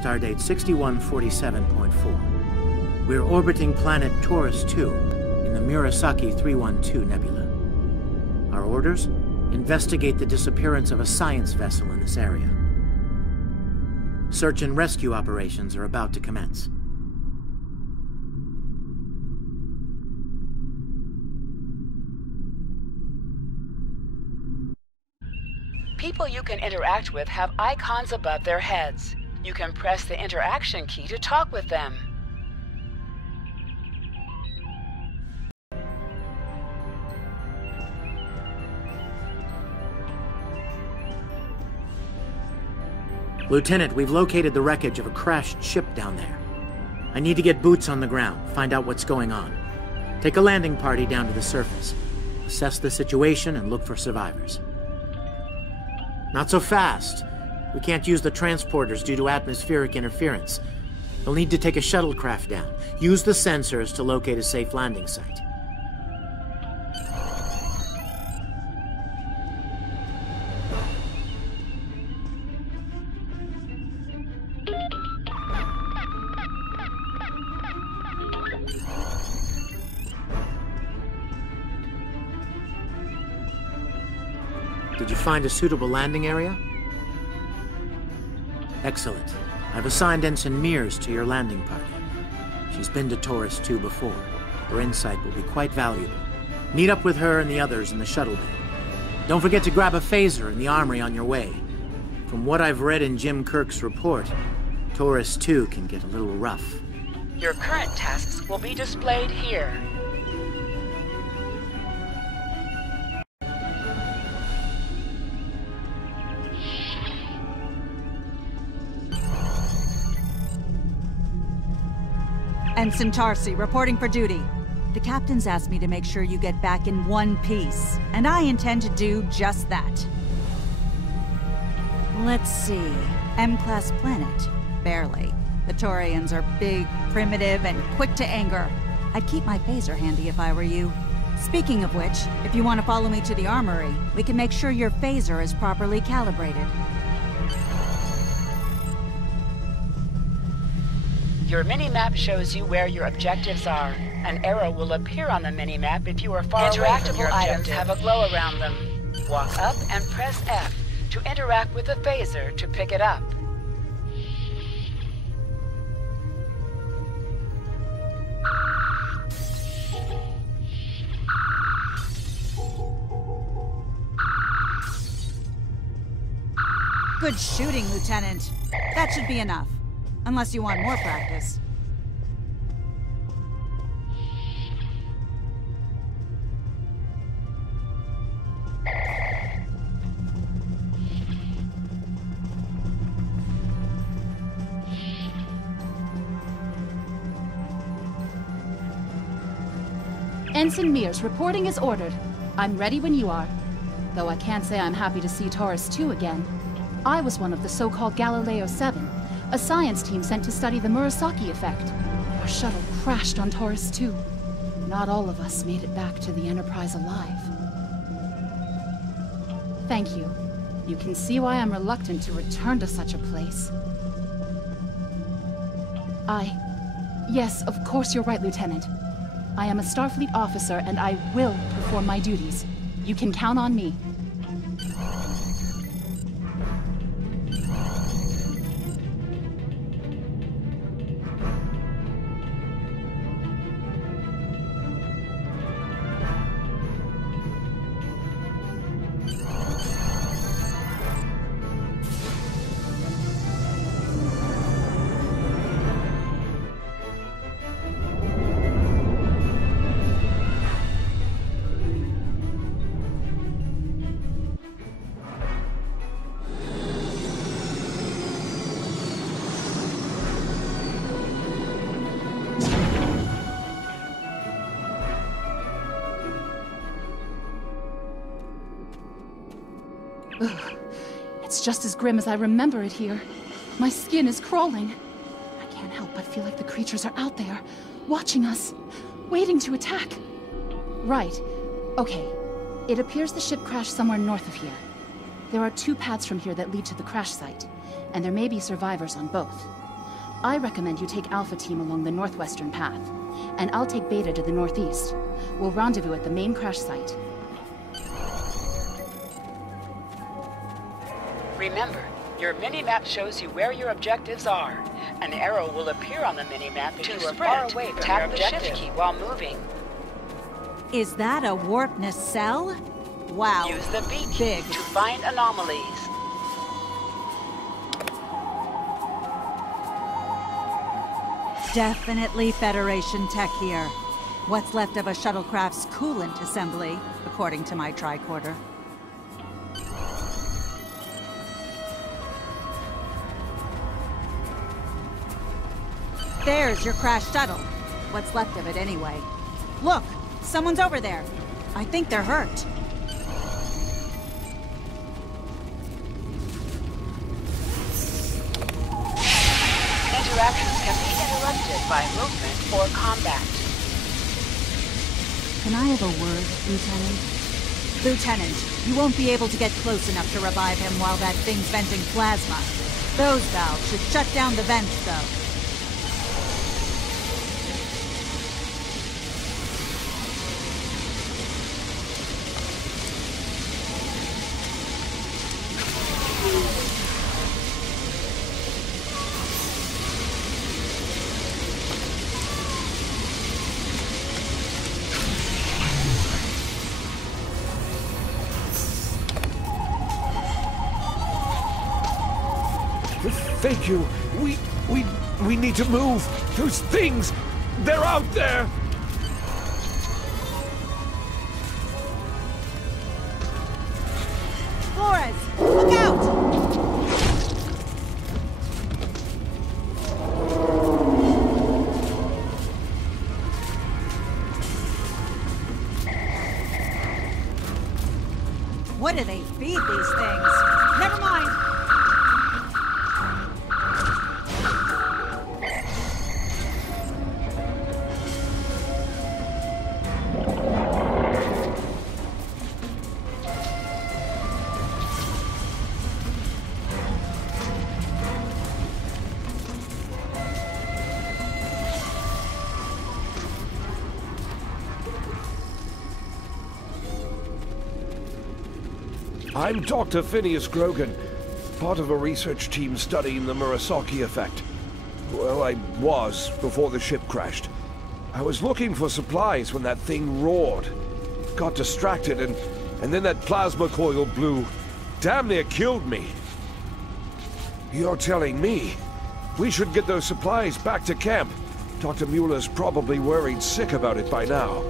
stardate 6147.4. We're orbiting planet Taurus 2 in the Murasaki 312 Nebula. Our orders? Investigate the disappearance of a science vessel in this area. Search and rescue operations are about to commence. People you can interact with have icons above their heads. You can press the interaction key to talk with them. Lieutenant, we've located the wreckage of a crashed ship down there. I need to get boots on the ground, find out what's going on. Take a landing party down to the surface. Assess the situation and look for survivors. Not so fast. We can't use the transporters due to atmospheric interference. You'll need to take a shuttlecraft down. Use the sensors to locate a safe landing site. Did you find a suitable landing area? Excellent. I've assigned Ensign Mears to your landing party. She's been to Taurus 2 before. Her insight will be quite valuable. Meet up with her and the others in the shuttle bay. Don't forget to grab a phaser in the armory on your way. From what I've read in Jim Kirk's report, Taurus 2 can get a little rough. Your current tasks will be displayed here. Ensign Tarsi, reporting for duty. The captain's asked me to make sure you get back in one piece, and I intend to do just that. Let's see. M-class planet. Barely. The Taurians are big, primitive, and quick to anger. I'd keep my phaser handy if I were you. Speaking of which, if you want to follow me to the armory, we can make sure your phaser is properly calibrated. Your mini-map shows you where your objectives are. An arrow will appear on the mini-map if you are far away from your objective. Interactable items have a glow around them. Walk up and press F to interact with the phaser to pick it up. Good shooting, Lieutenant. That should be enough. Unless you want more practice. Ensign Mears, reporting as ordered. I'm ready when you are. Though I can't say I'm happy to see Taurus 2 again. I was one of the so-called Galileo 7, a science team sent to study the Murasaki effect. Our shuttle crashed on Taurus 2. Not all of us made it back to the Enterprise alive. Thank you. You can see why I'm reluctant to return to such a place. Yes, of course you're right, Lieutenant. I am a Starfleet officer, and I will perform my duties. You can count on me. Ugh. It's just as grim as I remember it here. My skin is crawling. I can't help but feel like the creatures are out there, watching us, waiting to attack. Right. Okay. It appears the ship crashed somewhere north of here. There are 2 paths from here that lead to the crash site, and there may be survivors on both. I recommend you take Alpha Team along the northwestern path, and I'll take Beta to the northeast. We'll rendezvous at the main crash site. Remember, your mini-map shows you where your objectives are. An arrow will appear on the mini-map if you are far away from your objective. Tap the shift key while moving. Is that a warp nacelle? Wow. Use the B key to find anomalies. Definitely Federation tech here. What's left of a shuttlecraft's coolant assembly, according to my tricorder. There's your crashed shuttle. What's left of it anyway. Look! Someone's over there. I think they're hurt. Interactions can be interrupted by movement or combat. Can I have a word, Lieutenant? Lieutenant, you won't be able to get close enough to revive him while that thing's venting plasma. Those valves should shut down the vents, though. Thank you. We need to move. Those things, they're out there. Flores, look out! What do they feed these things? Never mind. I'm Dr. Phineas Grogan, part of a research team studying the Murasaki effect. Well, I was before the ship crashed. I was looking for supplies when that thing roared. Got distracted and then that plasma coil blew. Damn near killed me. You're telling me we should get those supplies back to camp. Dr. Mueller's probably worried sick about it by now.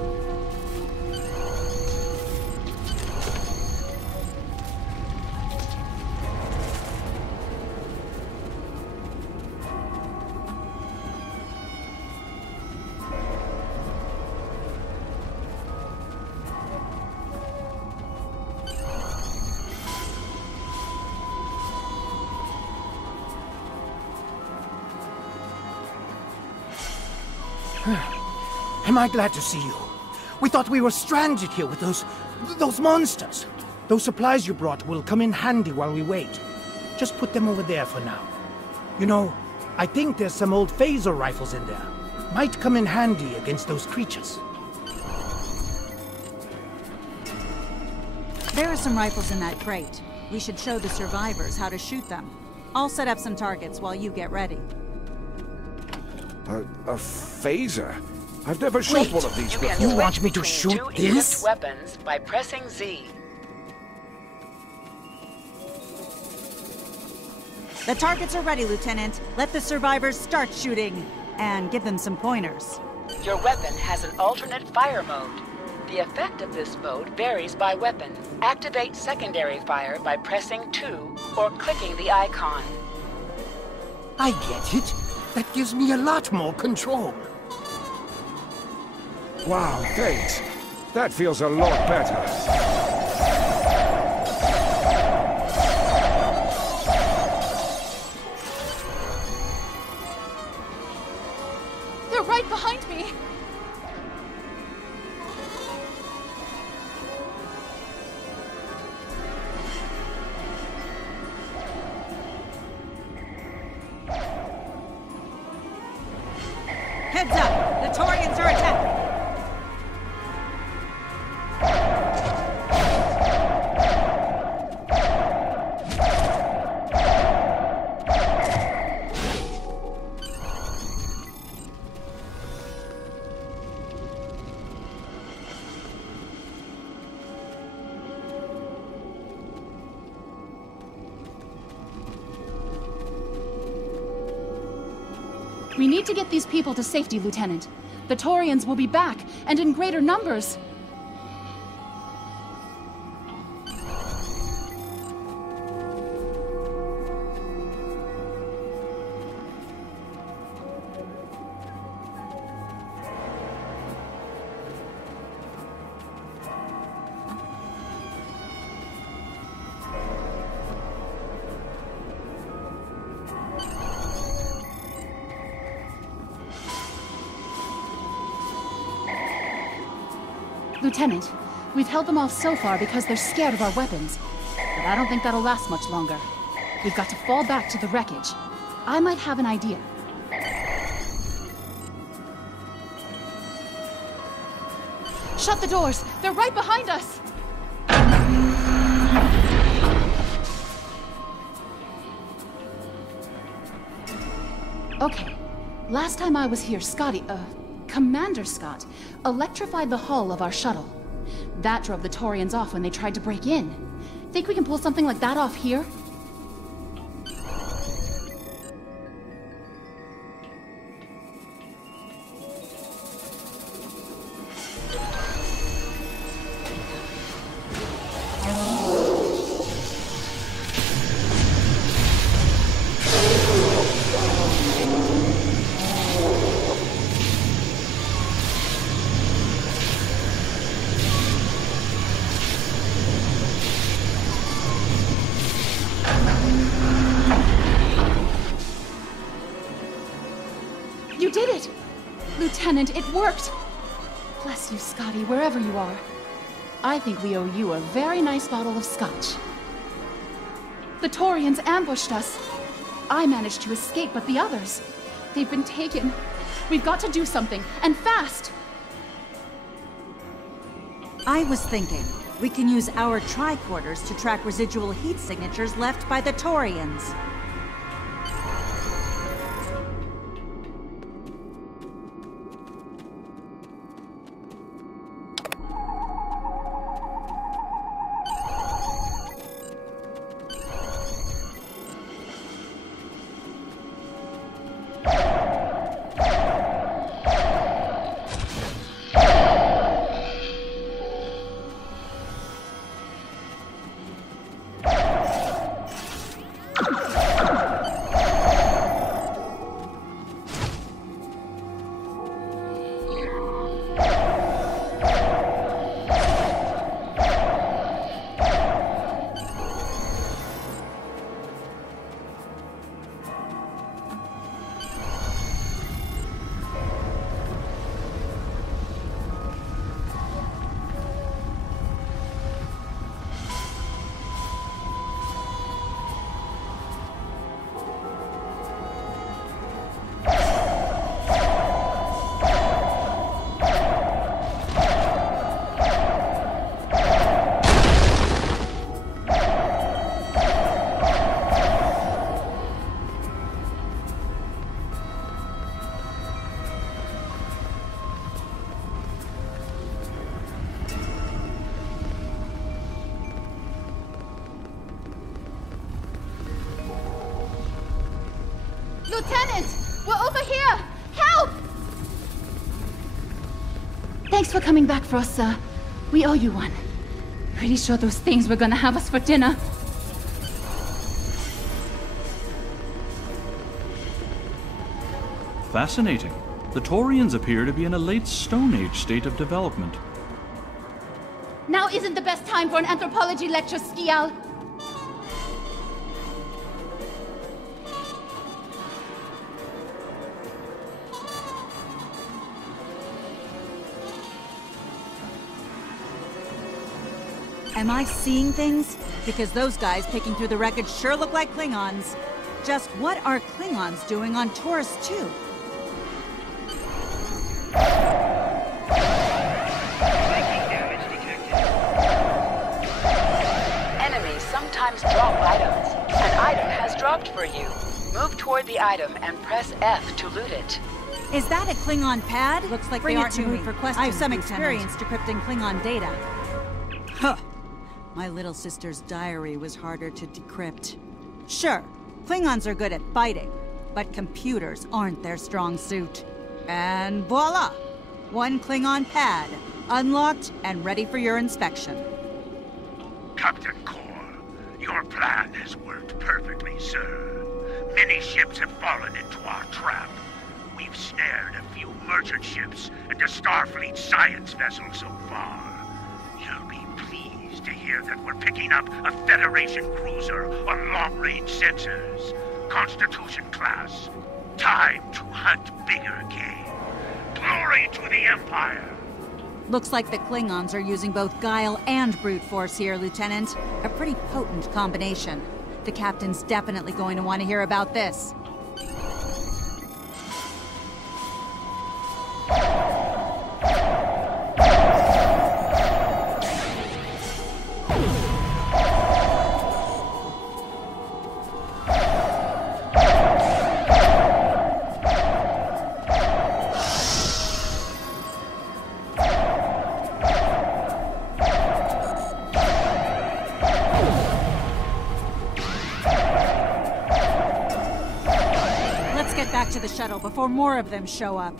Am I glad to see you? We thought we were stranded here with those monsters. Those supplies you brought will come in handy while we wait. Just put them over there for now. You know, I think there's some old phaser rifles in there. Might come in handy against those creatures. There are some rifles in that crate. We should show the survivors how to shoot them. I'll set up some targets while you get ready. A phaser? I've never shot one of these before. You want me to shoot this? Weapons by pressing Z. The targets are ready, Lieutenant. Let the survivors start shooting. And give them some pointers. Your weapon has an alternate fire mode. The effect of this mode varies by weapon. Activate secondary fire by pressing 2 or clicking the icon. I get it. That gives me a lot more control. Wow, thanks. That feels a lot better. They're right behind me! Heads up! The Taurians are attacking! We need to get these people to safety, Lieutenant. The Taurians will be back, and in greater numbers. Lieutenant, we've held them off so far because they're scared of our weapons. But I don't think that'll last much longer. We've got to fall back to the wreckage. I might have an idea. Shut the doors! They're right behind us! Okay. Last time I was here, Commander Scott electrified the hull of our shuttle. That drove the Taurians off when they tried to break in. Think we can pull something like that off here? You did it! Lieutenant, it worked! Bless you, Scotty, wherever you are. I think we owe you a very nice bottle of scotch. The Taurians ambushed us. I managed to escape, but the others... they've been taken. We've got to do something, and fast! I was thinking, we can use our tricorders to track residual heat signatures left by the Taurians. Lieutenant! We're over here! Help! Thanks for coming back for us, sir. We owe you one. Pretty sure those things were gonna have us for dinner. Fascinating. The Taurians appear to be in a late Stone Age state of development. Now isn't the best time for an anthropology lecture, Skial. Am I seeing things? Because those guys picking through the wreckage sure look like Klingons. Just what are Klingons doing on Taurus 2? sometimes drop items. An item has dropped for you. Move toward the item and press F to loot it. Is that a Klingon pad? Looks like Bring they it aren't to moved me. for questions. I have some Lieutenant. experience decrypting Klingon data. Huh. My little sister's diary was harder to decrypt. Sure, Klingons are good at fighting, but computers aren't their strong suit. And voila! One Klingon pad, unlocked and ready for your inspection. Captain Kor, your plan has worked perfectly, sir. Many ships have fallen into our trap. We've snared a few merchant ships and a Starfleet science vessel so far. You'll be pleased to hear that we're picking up a Federation cruiser on long-range sensors. Constitution class. Time to hunt bigger game. Glory to the Empire! Looks like the Klingons are using both guile and brute force here, Lieutenant. A pretty potent combination. The captain's definitely going to want to hear about this. Back to the shuttle before more of them show up.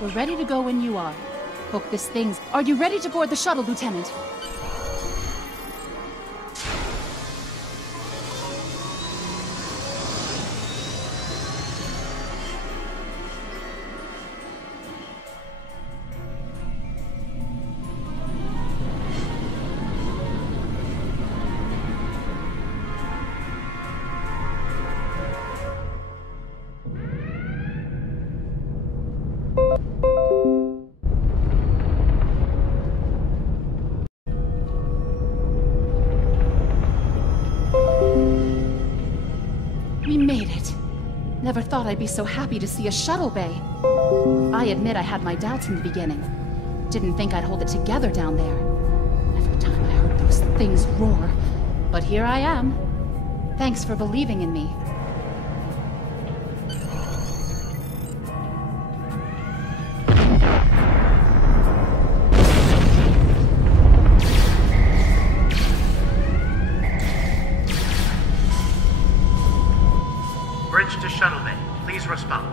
We're ready to go when you are. Hope this thing's... Are you ready to board the shuttle, Lieutenant? We made it. Never thought I'd be so happy to see a shuttle bay. I admit I had my doubts in the beginning. Didn't think I'd hold it together down there. Every time I heard those things roar. But here I am. Thanks for believing in me. Bridge to shuttle bay. Please respond.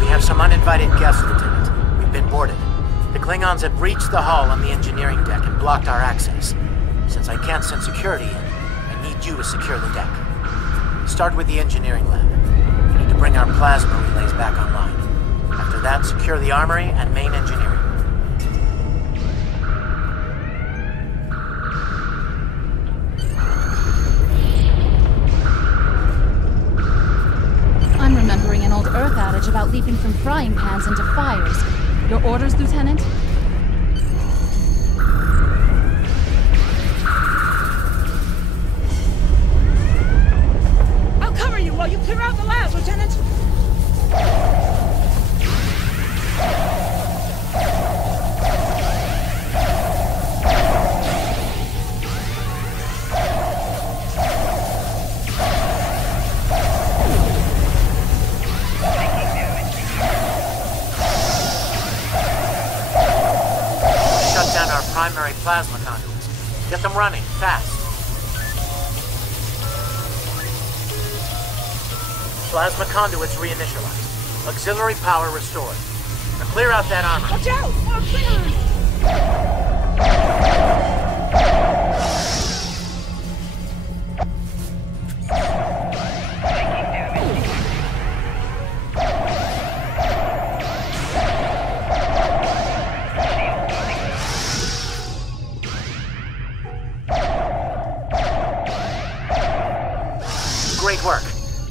We have some uninvited guests, Lieutenant. We've been boarded. The Klingons have breached the hull on the engineering deck and blocked our access. Since I can't send security in, I need you to secure the deck. Start with the engineering lab. We need to bring our plasma relays back online. After that, secure the armory and main engineering. I'm remembering an old Earth adage about leaping from frying pans into fires. Your orders, Lieutenant? I'll cover you while you clear out the labs, Lieutenant! Shut down our primary plasma conduits. Get them running, fast. Plasma conduits reinitialized. Auxiliary power restored. Now clear out that armor. Watch out! More Klingons! Great work.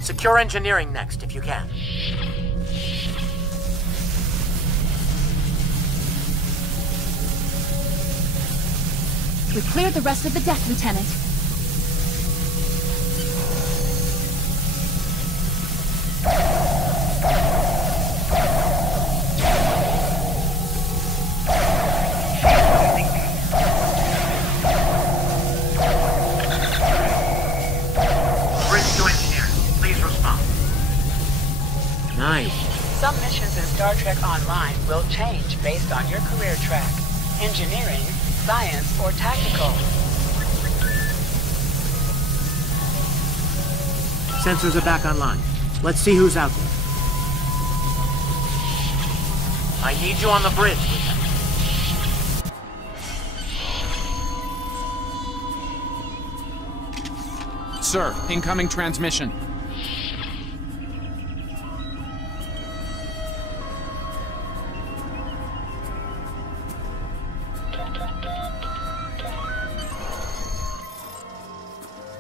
Secure engineering next, if you can. We cleared the rest of the deck, Lieutenant. Some missions in Star Trek Online will change based on your career track. Engineering, science, or tactical. Sensors are back online. Let's see who's out there. I need you on the bridge, Lieutenant. Sir, incoming transmission.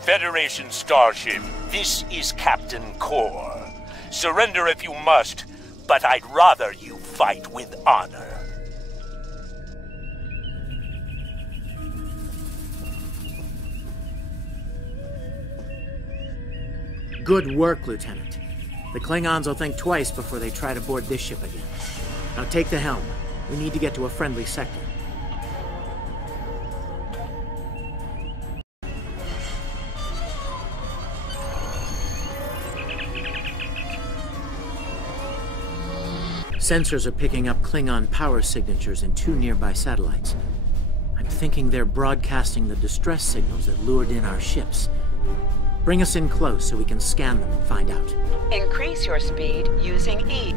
Federation starship, this is Captain Core. Surrender if you must, but I'd rather you fight with honor. Good work, Lieutenant. The Klingons will think twice before they try to board this ship again. Now take the helm. We need to get to a friendly sector. Sensors are picking up Klingon power signatures in 2 nearby satellites. I'm thinking they're broadcasting the distress signals that lured in our ships. Bring us in close so we can scan them and find out. Increase your speed using E.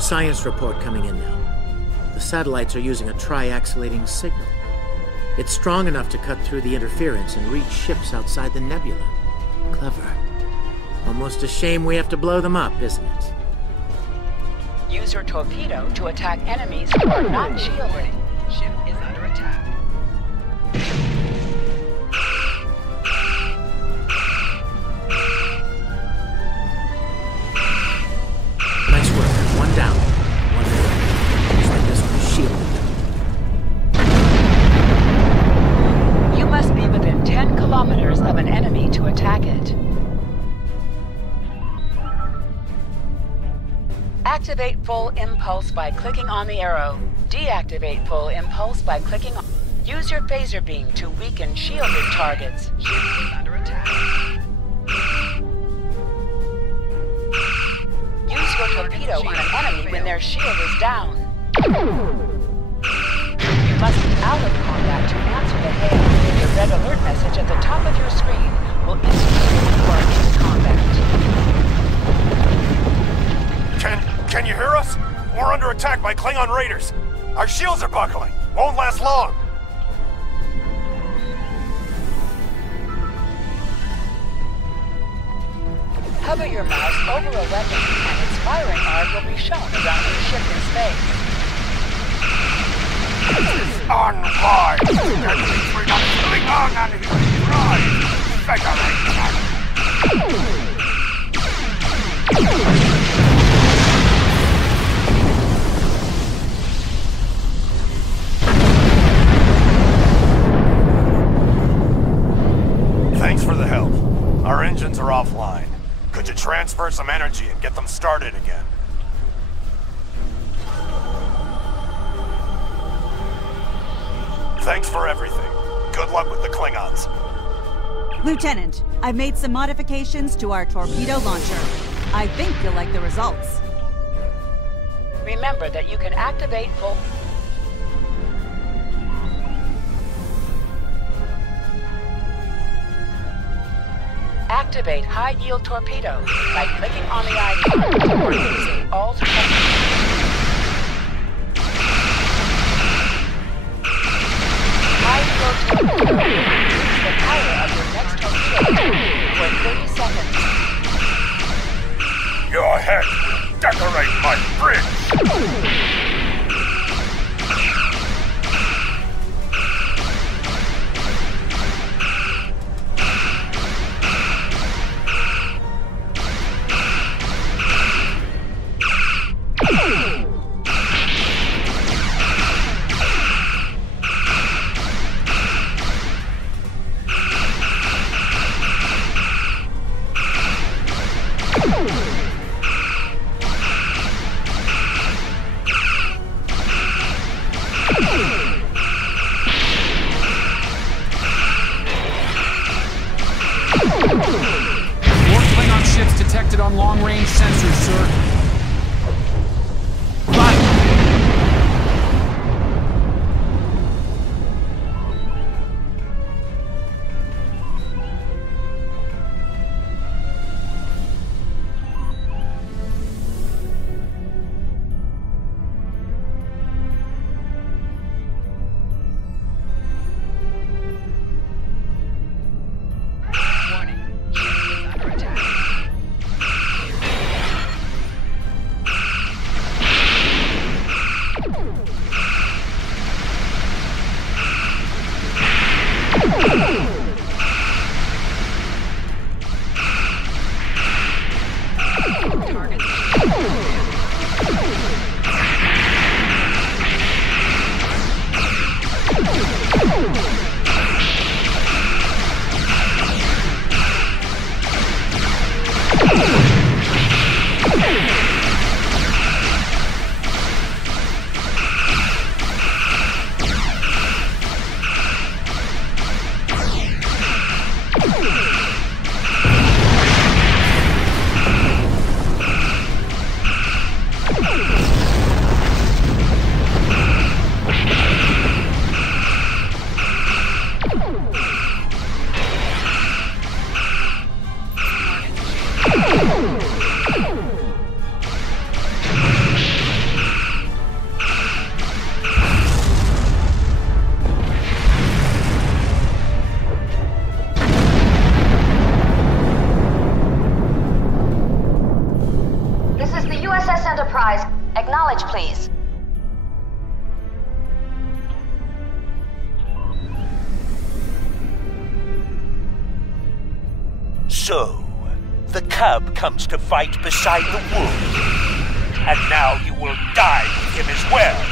Science report coming in now. The satellites are using a triaxilating signal. It's strong enough to cut through the interference and reach ships outside the nebula. Clever. Almost a shame we have to blow them up, isn't it? Use your torpedo to attack enemies who are not shielded. Ship is under attack. Nice work. One down. One more. Looks like this one's shielded. You must be within 10 kilometers of an enemy to attack it. Activate full impulse by clicking on the arrow. Deactivate full impulse by clicking on... Use your phaser beam to weaken shielded targets. Ship is under attack. Use your torpedo on an enemy when their shield is down. You must be out of combat to answer the hail. The red alert message at the top of your screen will indicate you are in combat. Can you hear us? We're under attack by Klingon raiders. Our shields are buckling. Won't last long. Hover your mouse over a weapon, and its firing arc will be shown around your ship in space. Online! We're not Klingon and Thanks for the help. Our engines are offline. Could you transfer some energy and get them started again? Thanks for everything. Good luck with the Klingons. Lieutenant, I've made some modifications to our torpedo launcher. I think you'll like the results. Remember that you can activate full... Activate high-yield torpedo by clicking on the icon or using Alt high-yield torpedo. Use the power of your next torpedo for 30 seconds. Your head will decorate my bridge! Detected on long-range sensors, sir. Enterprise. Acknowledge, please. So, the cub comes to fight beside the wolf. And now you will die with him as well.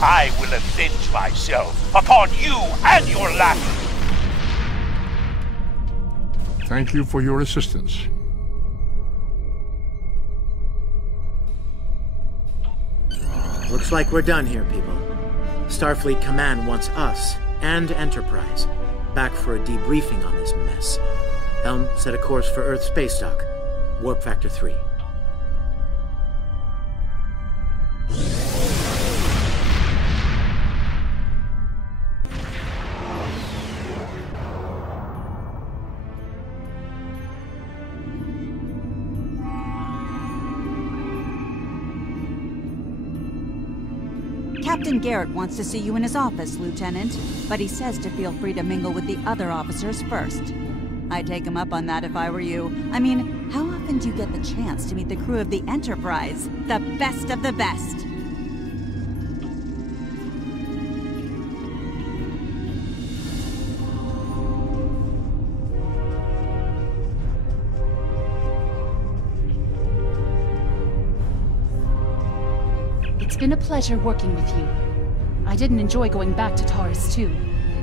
I will avenge myself upon you and your lackey. Thank you for your assistance. Looks like we're done here, people. Starfleet Command wants us and Enterprise back for a debriefing on this mess. Helm, set a course for Earth space dock. Warp Factor 3. Captain Garrett wants to see you in his office, Lieutenant, but he says to feel free to mingle with the other officers first. I'd take him up on that if I were you. I mean, how often do you get the chance to meet the crew of the Enterprise? The best of the best! It's been a pleasure working with you. I didn't enjoy going back to Taurus 2,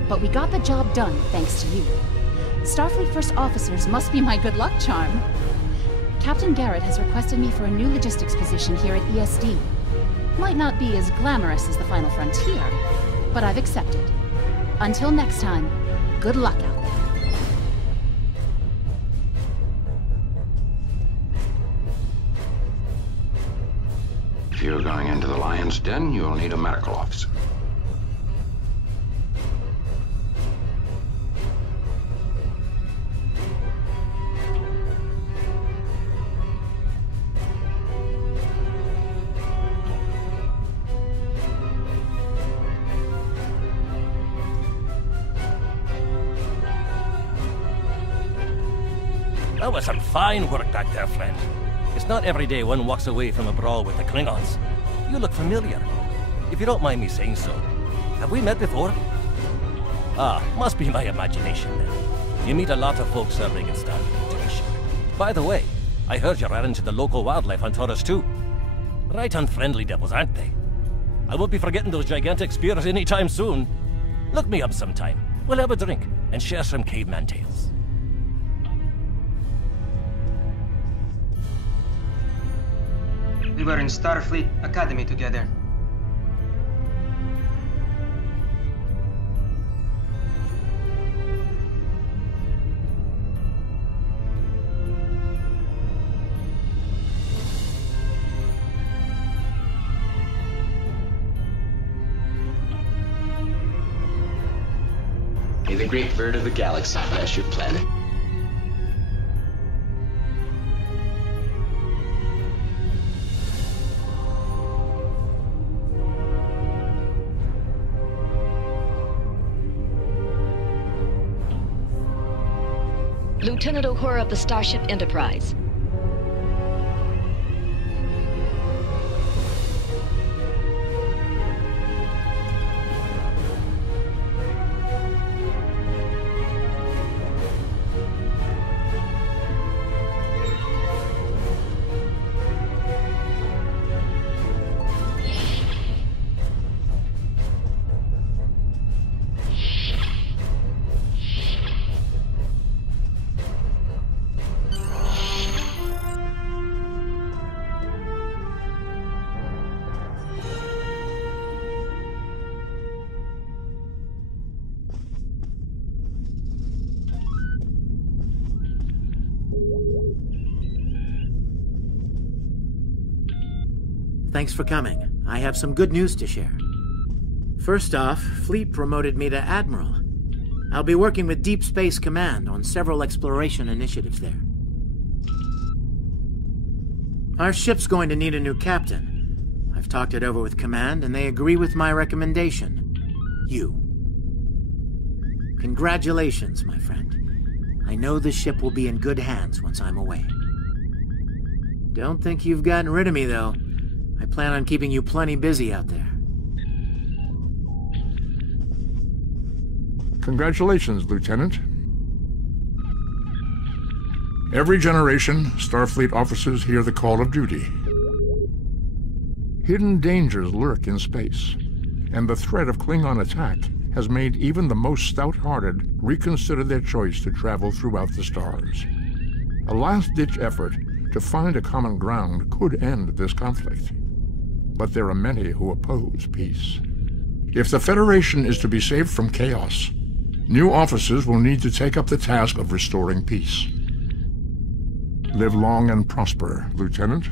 but we got the job done thanks to you. Starfleet First Officers must be my good luck charm. Captain Garrett has requested me for a new logistics position here at ESD. Might not be as glamorous as the Final Frontier, but I've accepted. Until next time, good luck out there. If you're going into the Lion's Den, you'll need a medical officer. That was some fine work back there, friend. It's not every day one walks away from a brawl with the Klingons. You look familiar. If you don't mind me saying so, have we met before? Ah, must be my imagination then. You meet a lot of folks serving in Starfleet, to be sure. By the way, I heard you're into the local wildlife on Taurus 2. Right unfriendly devils, aren't they? I won't be forgetting those gigantic spears anytime soon. Look me up sometime. We'll have a drink and share some caveman tales. We were in Starfleet Academy together. May the great bird of the galaxy bless your planet. Lieutenant Uhura of the Starship Enterprise. Thanks for coming. I have some good news to share. First off, Fleet promoted me to Admiral. I'll be working with Deep Space Command on several exploration initiatives there. Our ship's going to need a new captain. I've talked it over with Command, and they agree with my recommendation. You. Congratulations, my friend. I know the ship will be in good hands once I'm away. Don't think you've gotten rid of me, though. I plan on keeping you plenty busy out there. Congratulations, Lieutenant. Every generation, Starfleet officers hear the call of duty. Hidden dangers lurk in space, and the threat of Klingon attack has made even the most stout-hearted reconsider their choice to travel throughout the stars. A last-ditch effort to find a common ground could end this conflict. But there are many who oppose peace. If the Federation is to be saved from chaos, new officers will need to take up the task of restoring peace. Live long and prosper, Lieutenant.